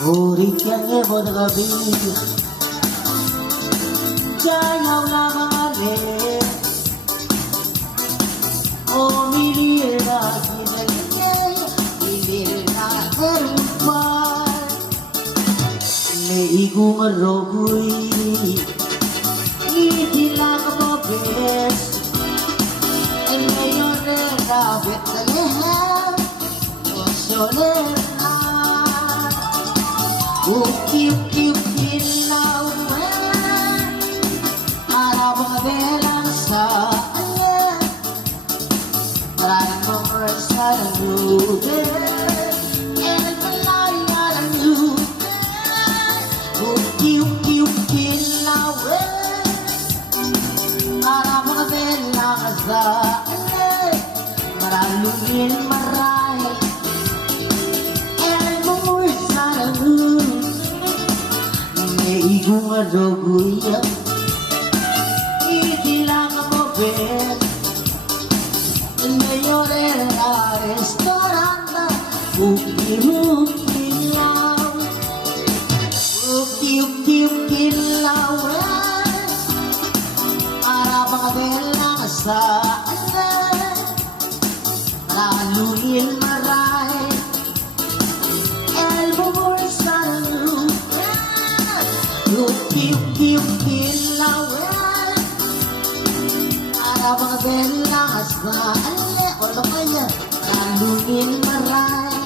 Urikyange bodgabi Chayaw lamale O milira kinalike Milira karupar Meigu marogui Idilang mo bes Mayonera Bethlehem Solena Uki law Arabang belang sa anya Maraming mga rasa ng lube And malaya ng lube Uki law Arabang belang sa anya Maraming maray And mga rasa ng lube Igung adoguya Idilang mo ben Mayorera restauranta Uki law Uki law Arabang belang sa ane Laluin maray El bumur sa Uki law Arabang belang sa ane Wala kaya Laluin maray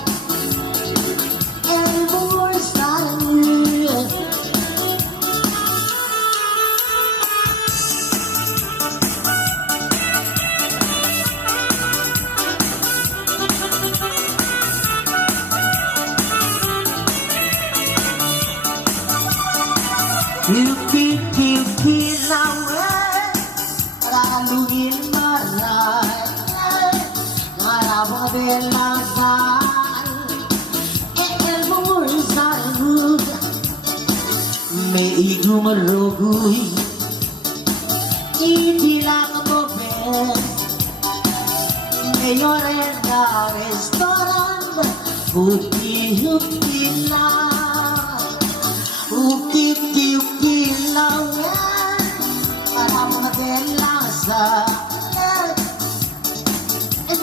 El bumur sa Uki law Laluin maray Arabang belang sa El bumur sa Meigu maroguy Idilang mo ben Mayorera restaurant Uki law Uki law Arabang belang sa El